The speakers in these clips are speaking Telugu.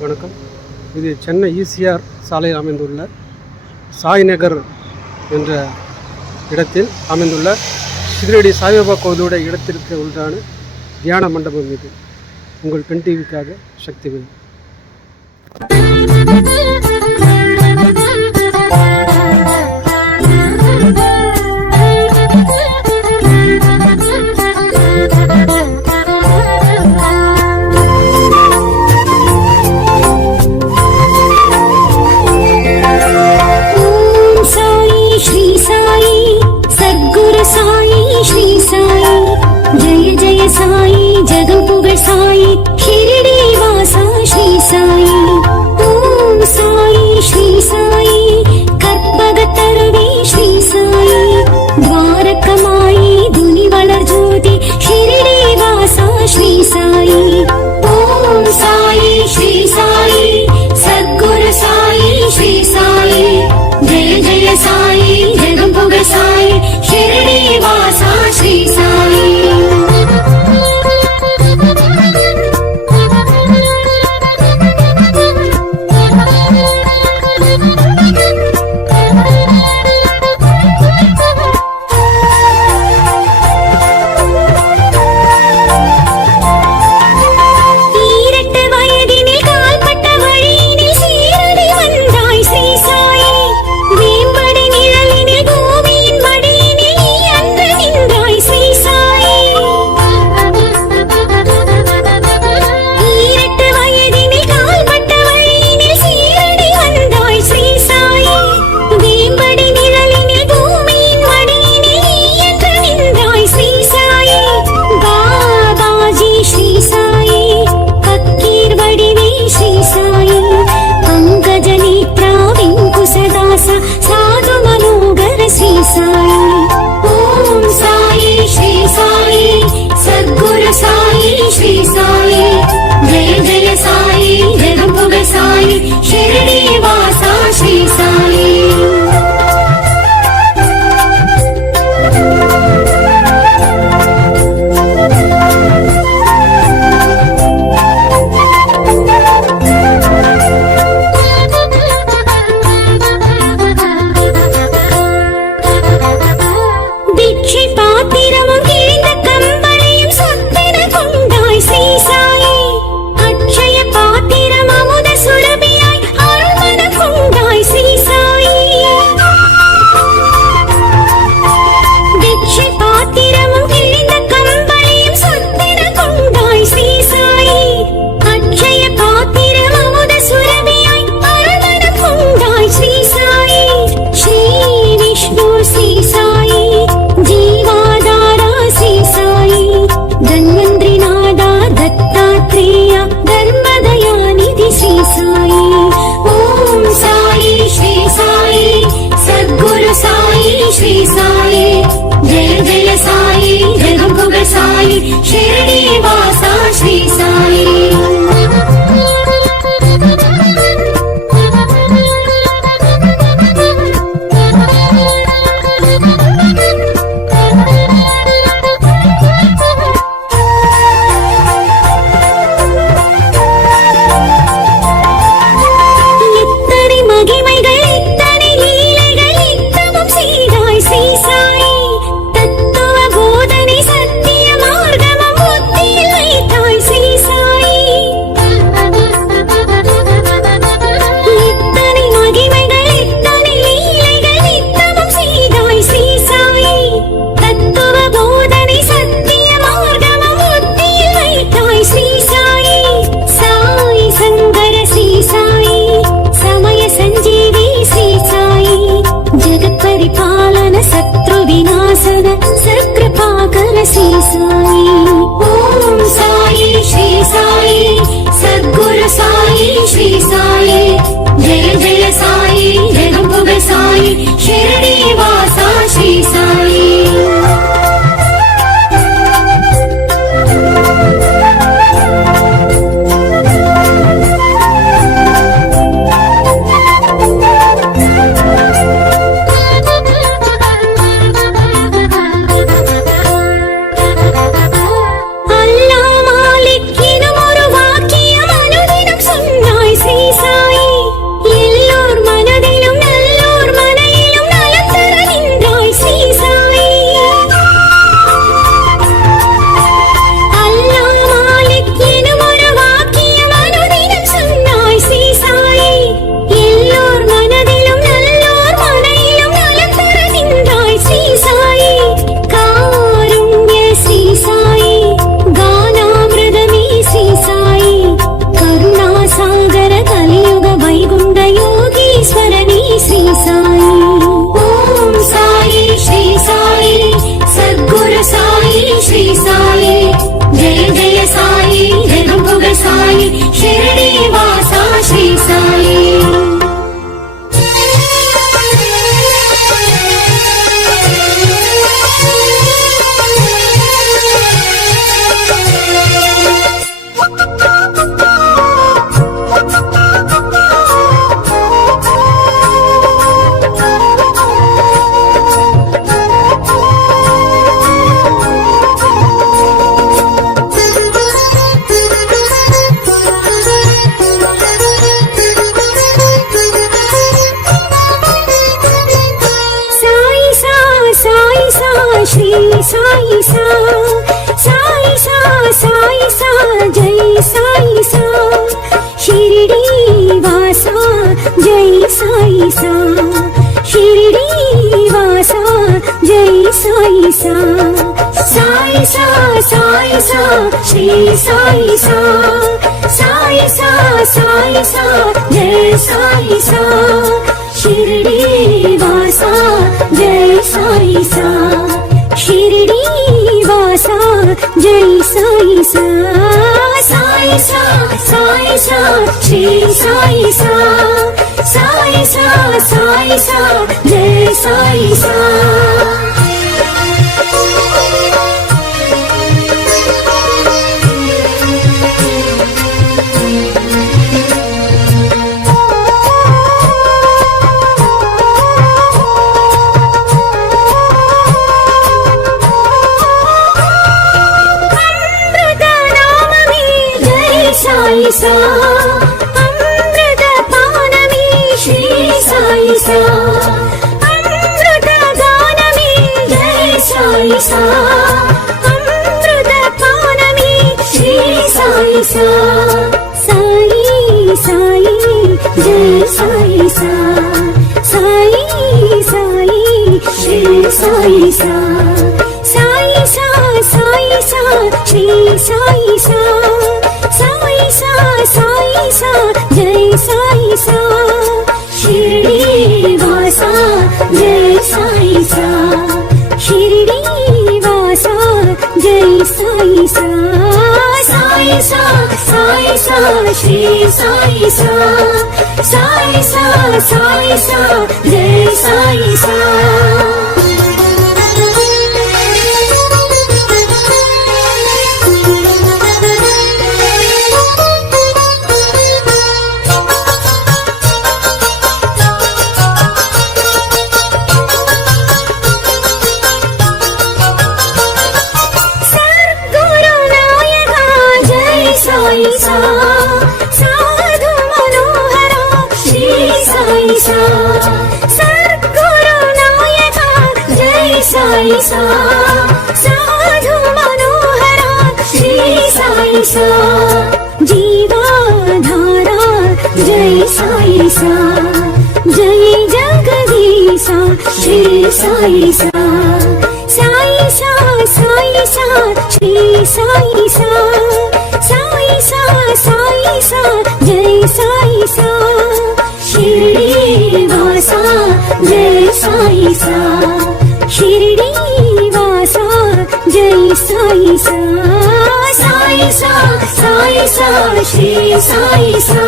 வணக்கம். இது சென்னை ஈசிஆர் சாலையில் அமைந்துள்ள சாய்நகர் என்ற இடத்தில் அமைந்துள்ள ஷிரடி சாய்பாபா கோவிலோட இடத்திற்கு உண்டான தியான மண்டபம் இது. உங்கள் பெண் டிவிக்காக சக்தி வேண்டும் श्री साई ॐ साई श्री साई सद्गुरु साई श्री साई। जय जय साई ज साई शिवास సా సాయి సా సాయి సా శ్రీ సాయి సా సాయి సా సాయి సా జయ సాయి సా షిరిడి వాసా జయ సాయి సా షిరిడి వాసా జై సాయి సా సాయి సా సాయి సా శ్రీ సాయి సా సాయి సా సాయి సా జై సాయి సా సాయి సా. సాయి సా. సాయి సాయి సా సాయి సాయి సా సాయి సా శ్రీ సాయి సా. సాయి సా సాయి సా జై సాయి సా. షిరిడి వాసా జై Sai Sa, Sai Sa, Sai Sa, Jai Sai Sa. Sai సా సాధు మనోహర శ్రీ సాయి సా జీవాధార జై సాయి సా జై జగదీశ శ్రీ సాయి సా సాయి సా సాయి సా శ్రీ సాయి సా సాయి సా సాయి సా జై సాయి సా వాసా జై సా जय साई सा साई सा साई सा श्री साई सा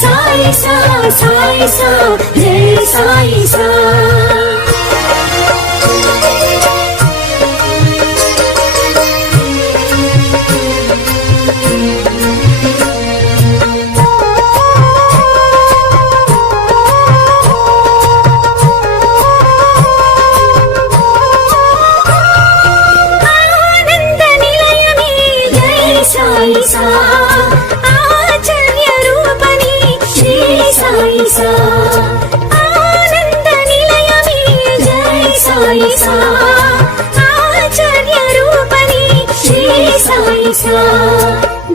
साई सा साई सा जय साई सा।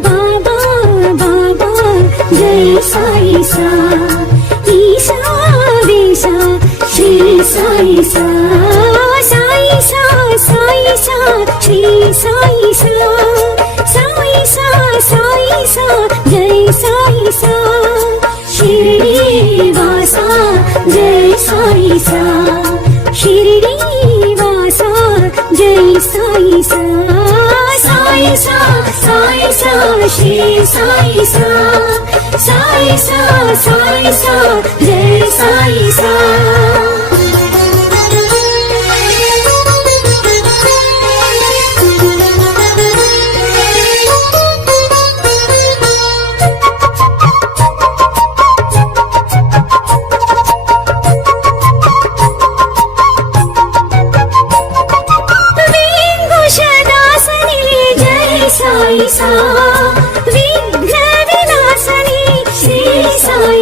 బాబా బాబా జై సాయి సా ఈశా దేశ శ్రీ సాయి సా సాయి శ్రీ సాయి సా సాయి జై సాయి సా వాసా జై సాయి సా శ్రీ సాయి సా సాయి సా సాయి సా జై సాయి సా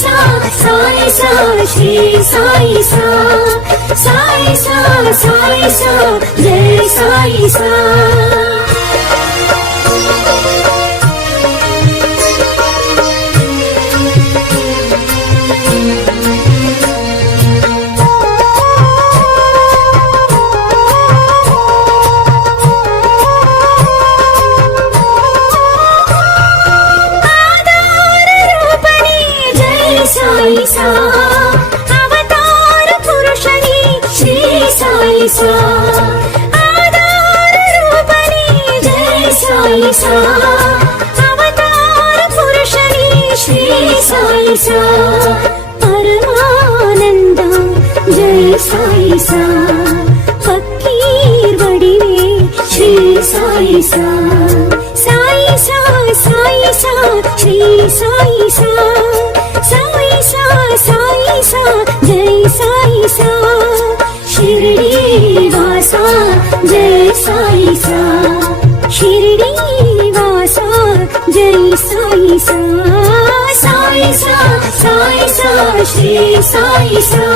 சா சாய் சா ஸ்ரீ சாய் சா சாய் சா சாய் சா ஜெய் சாய் சா श्री साई सा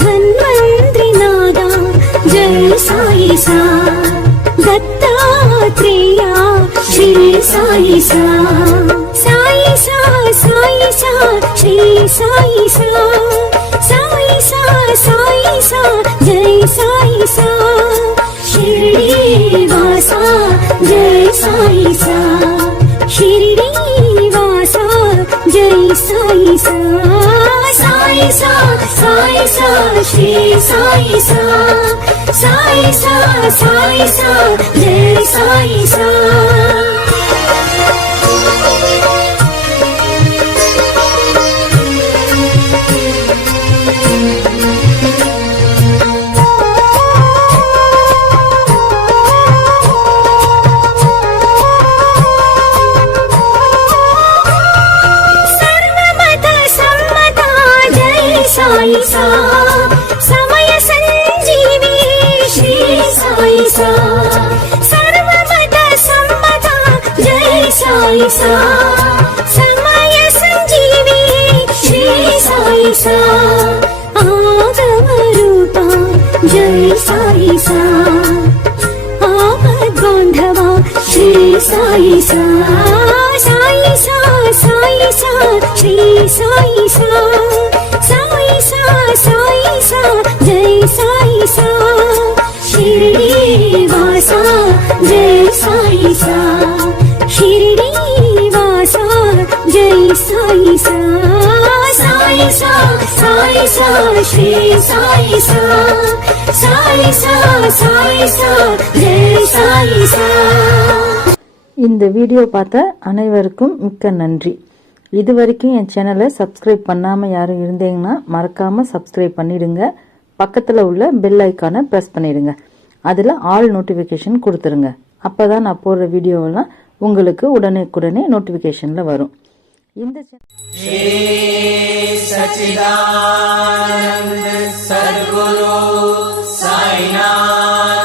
ధన్వంత్రి నాదా జయ సాయిసా దత్తాత్రేయ శ్రీ సాయిసా సాయిసా సాయిసా శ్రీ సాయిసా సాయిసా సాయిసా జయ సాయిసా శ్రీ వాసా జయ సాయిసా श्री साई सा साई सा साई सा जय साई सा साई साई साई साई साई साई जय साई शिरडी वासा जय साई साई साई साई साई जय साई सा। இந்த வீடியோ பார்த்த அனைவருக்கும் மிக்க நன்றி. இது வரைக்கும் என் சேனலை சப்ஸ்கிரைப் பண்ணாமல் யாரும் இருந்தீங்கன்னா மறக்காமல் சப்ஸ்கிரைப் பண்ணிடுங்க. பக்கத்தில் உள்ள பெல் ஐக்கானை ப்ரெஸ் பண்ணிடுங்க. அதில் ஆல் நோட்டிஃபிகேஷன் கொடுத்துருங்க. அப்போ தான் நான் போடுற வீடியோவெல்லாம் உங்களுக்கு உடனேக்குடனே நோட்டிஃபிகேஷனில் வரும். இந்த சச்சிதானந்த சத்குரு சாய்நாத்.